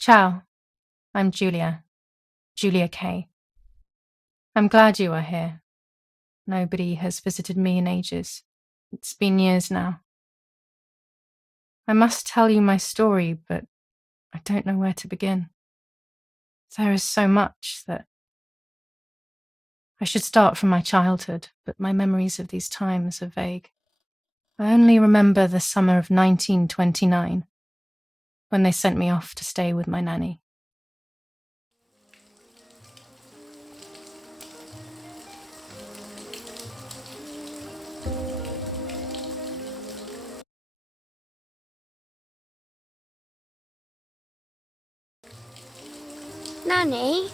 Ciao, I'm Julia K. I'm glad you are here. Nobody has visited me in ages. It's been years now. I must tell you my story, but I don't know where to begin. There is so much that I should start from my childhood, but my memories of these times are vague. I only remember the summer of 1929, when they sent me off to stay with my nanny. Nanny,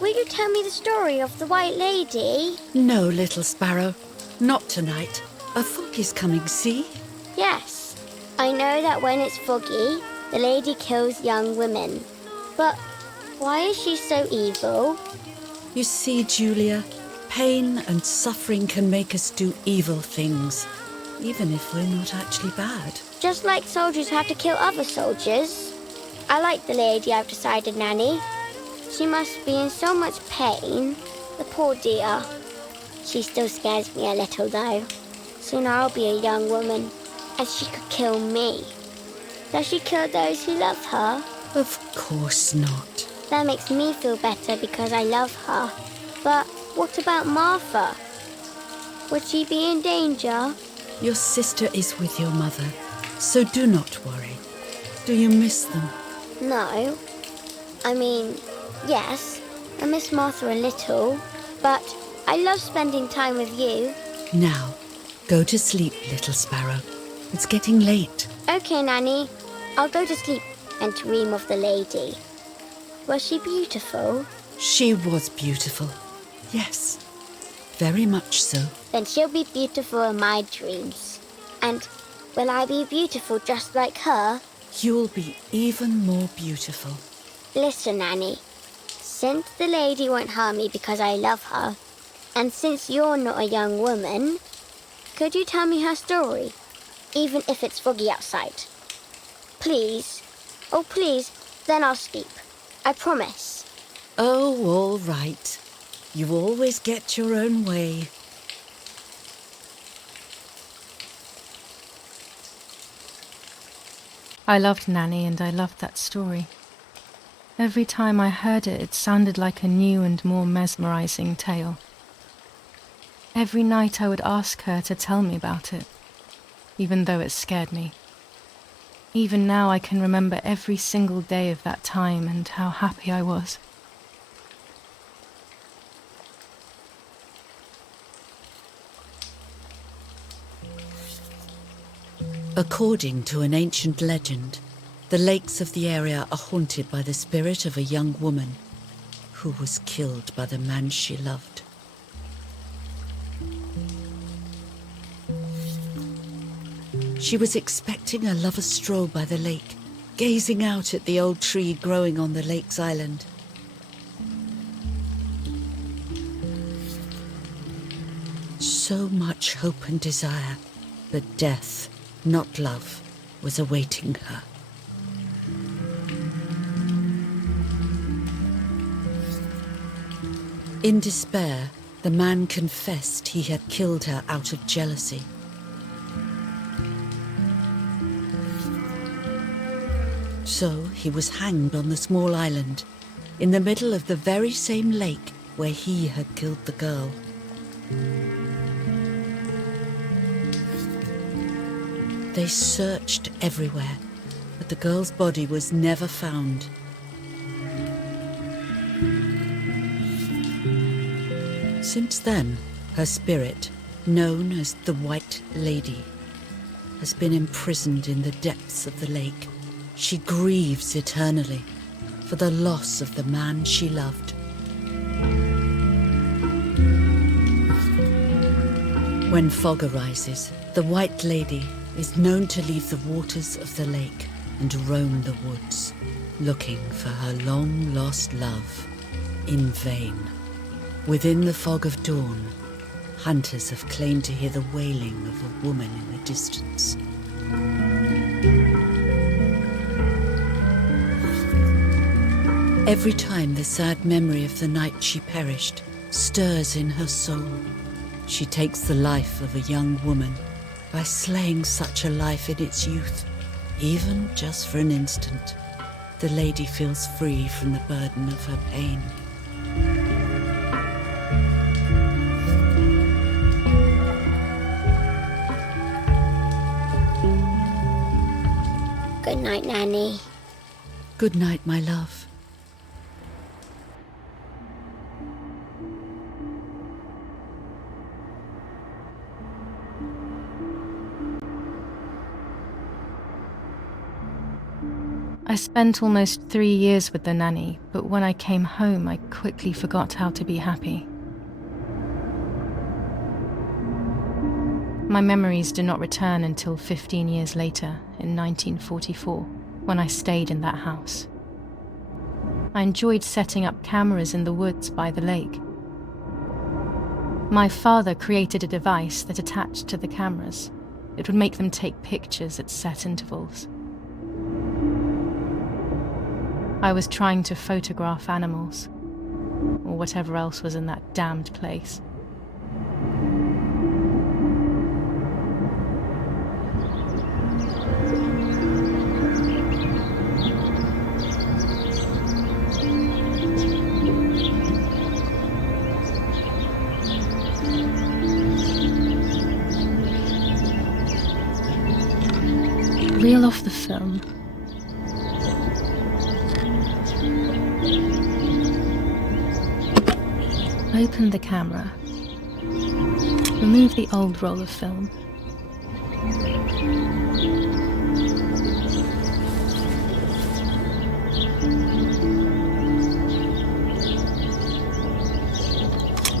will you tell me the story of the White Lady? No, little sparrow. Not tonight. A fog is coming, see? Yes. I know that when it's foggy, the lady kills young women. But why is she so evil? You see, Julia, pain and suffering can make us do evil things, even if we're not actually bad. Just like soldiers have to kill other soldiers. I like the lady, I've decided, Nanny. She must be in so much pain. The poor dear. She still scares me a little, though. Soon I'll be a young woman, and she could kill me. Does she kill those who love her? Of course not. That makes me feel better because I love her. But what about Martha? Would she be in danger? Your sister is with your mother, so do not worry. Do you miss them? No. I mean, yes, I miss Martha a little, but I love spending time with you. Now, go to sleep, little sparrow. It's getting late. Okay, Nanny. I'll go to sleep and dream of the lady. Was she beautiful? She was beautiful. Yes, very much so. Then she'll be beautiful in my dreams. And will I be beautiful just like her? You'll be even more beautiful. Listen, Nanny. Since the lady won't harm me because I love her, and since you're not a young woman, could you tell me her story, even if it's foggy outside? Please. Oh, please, then I'll sleep. I promise. Oh, all right. You always get your own way. I loved Nanny and I loved that story. Every time I heard it, it sounded like a new and more mesmerizing tale. Every night I would ask her to tell me about it, even though it scared me. Even now I can remember every single day of that time and how happy I was. According to an ancient legend, the lakes of the area are haunted by the spirit of a young woman who was killed by the man she loved. She was expecting a lover's stroll by the lake, gazing out at the old tree growing on the lake's island. So much hope and desire, but death, not love, was awaiting her. In despair, the man confessed he had killed her out of jealousy. So he was hanged on the small island, in the middle of the very same lake where he had killed the girl. They searched everywhere, but the girl's body was never found. Since then, her spirit, known as the White Lady, has been imprisoned in the depths of the lake. She grieves eternally for the loss of the man she loved. When fog arises, the White Lady is known to leave the waters of the lake and roam the woods, looking for her long-lost love, in vain. Within the fog of dawn, hunters have claimed to hear the wailing of a woman in the distance. Every time the sad memory of the night she perished stirs in her soul, she takes the life of a young woman by slaying such a life in its youth. Even just for an instant, the lady feels free from the burden of her pain. Good night, Nanny. Good night, my love. I spent almost 3 years with the nanny, but when I came home, I quickly forgot how to be happy. My memories do not return until 15 years later, in 1944, when I stayed in that house. I enjoyed setting up cameras in the woods by the lake. My father created a device that attached to the cameras. It would make them take pictures at set intervals. I was trying to photograph animals, or whatever else was in that damned place. Reel off the film. Open the camera. Remove the old roll of film.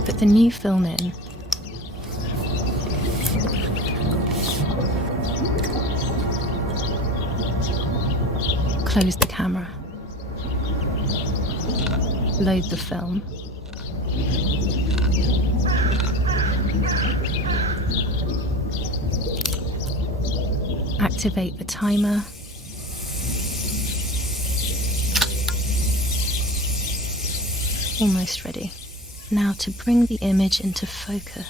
Put the new film in. Close the camera. Load the film. Activate the timer. Almost ready. Now to bring the image into focus.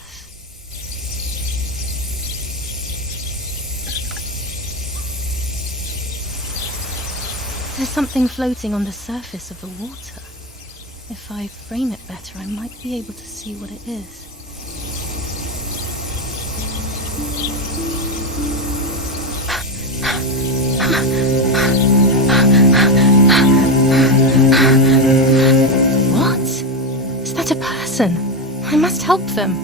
There's something floating on the surface of the water. If I frame it better, I might be able to see what it is. What? Is that a person? I must help them.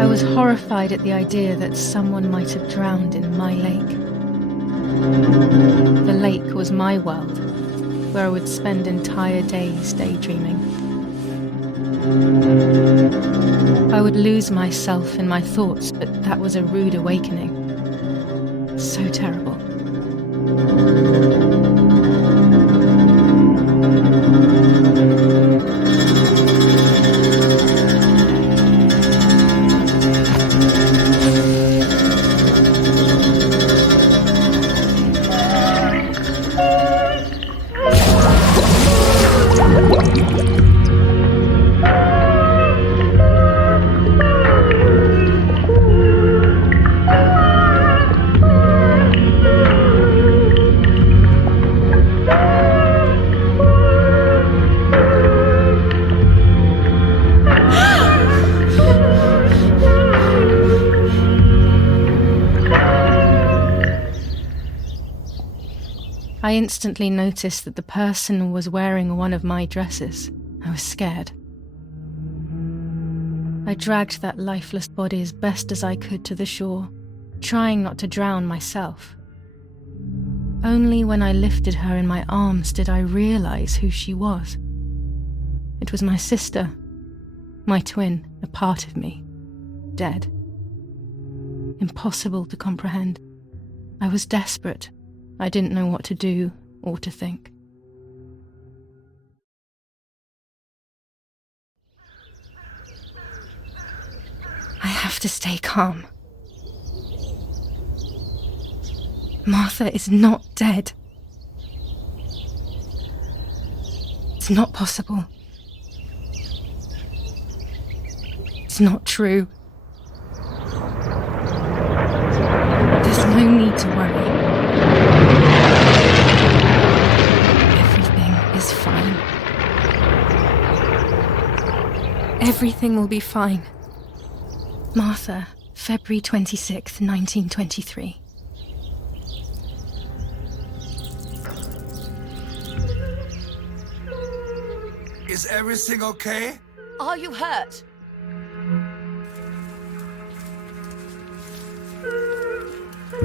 I was horrified at the idea that someone might have drowned in my lake. The lake was my world, where I would spend entire days daydreaming. I would lose myself in my thoughts, but that was a rude awakening. So terrible. I instantly noticed that the person was wearing one of my dresses. I was scared. I dragged that lifeless body as best as I could to the shore, trying not to drown myself. Only when I lifted her in my arms did I realize who she was. It was my sister, my twin, a part of me, dead. Impossible to comprehend. I was desperate. I didn't know what to do or to think. have to stay calm. Martha is not dead. It's not possible. It's not true. There's no need to worry. Everything is fine. Everything will be fine. Martha, February 26th, 1923. Is everything okay? Are you hurt?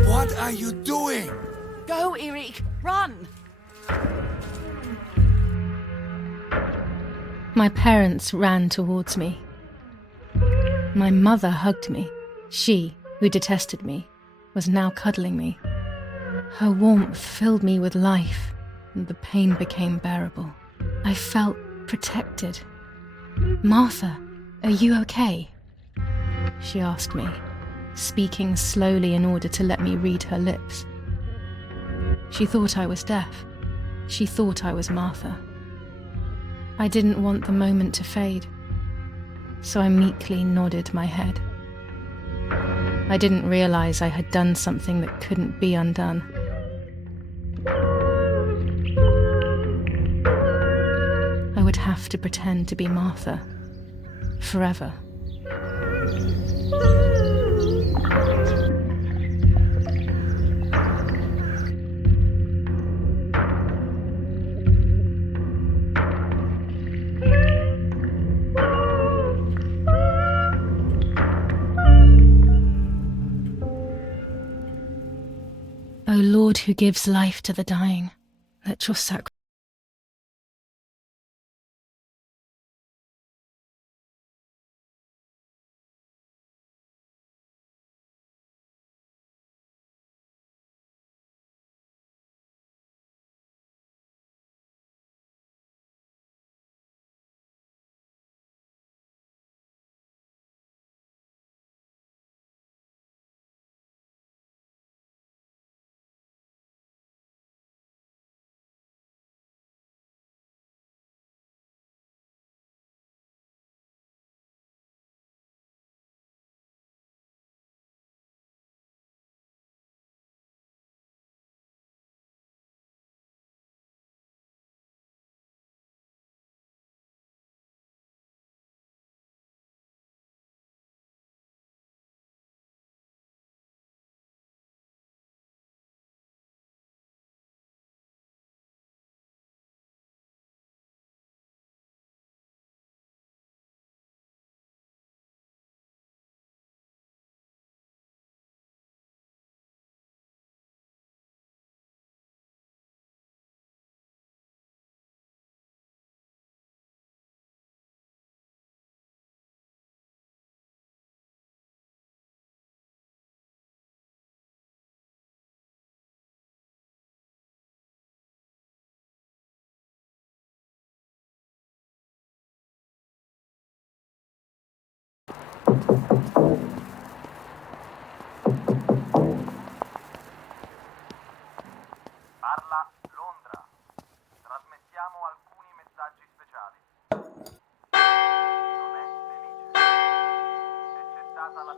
What are you doing? Go, Eric, run! My parents ran towards me. My mother hugged me. She, who detested me, was now cuddling me. Her warmth filled me with life, and the pain became bearable. I felt protected. "Martha, are you okay?" she asked me, speaking slowly in order to let me read her lips. She thought I was deaf. She thought I was Martha. I didn't want the moment to fade, so I meekly nodded my head. I didn't realize I had done something that couldn't be undone. I would have to pretend to be Martha forever. O Lord, who gives life to the dying, let your sacrifice. Parla Londra. Trasmettiamo alcuni messaggi speciali. Non è felice. È cessata la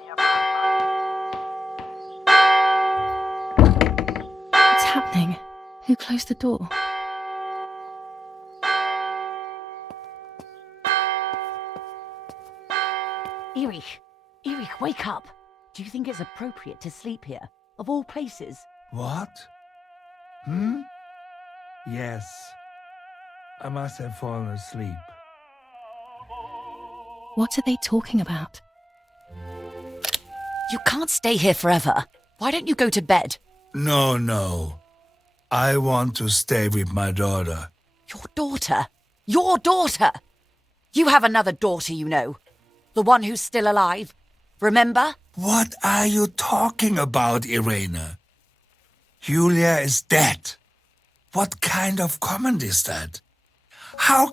mia What's happening? Who closed the door? Erich, wake up! Do you think it's appropriate to sleep here, of all places? What? Yes. I must have fallen asleep. What are they talking about? You can't stay here forever. Why don't you go to bed? No. I want to stay with my daughter. Your daughter? Your daughter! You have another daughter, you know. The one who's still alive. Remember? What are you talking about, Irene? Julia is dead. What kind of comment is that? How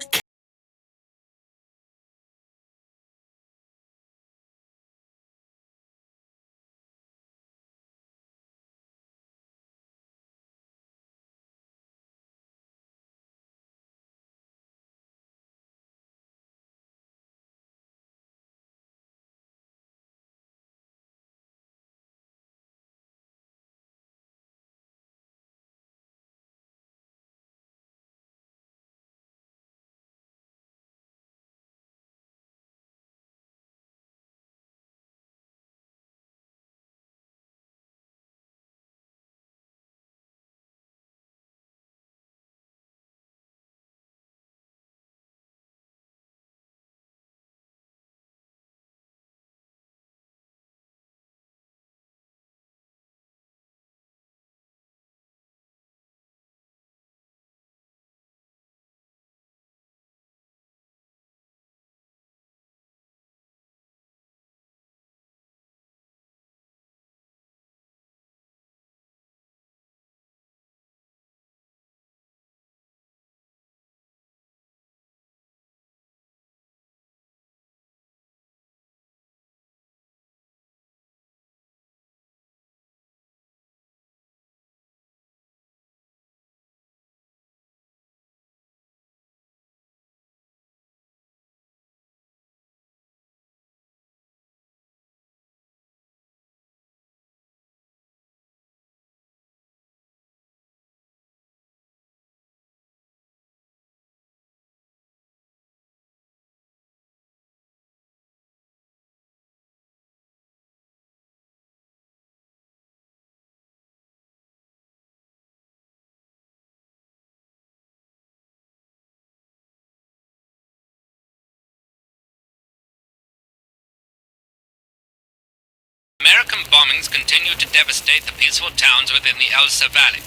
American bombings continue to devastate the peaceful towns within the Elsa Valley.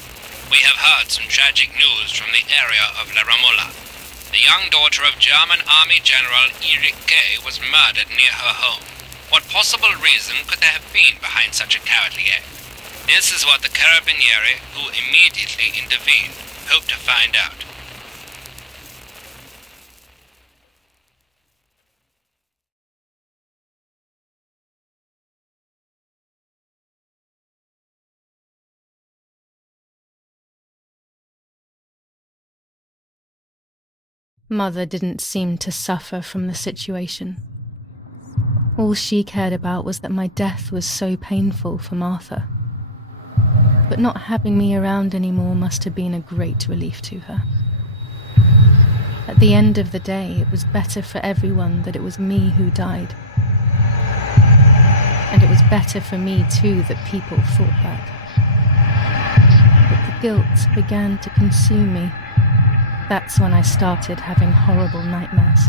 We have heard some tragic news from the area of La Ramola. The young daughter of German Army General Erich K. was murdered near her home. What possible reason could there have been behind such a cowardly act? This is what the Carabinieri, who immediately intervened, hope to find out. Mother didn't seem to suffer from the situation. All she cared about was that my death was so painful for Martha. But not having me around anymore must have been a great relief to her. At the end of the day, it was better for everyone that it was me who died. And it was better for me too that people thought that. But the guilt began to consume me. That's when I started having horrible nightmares.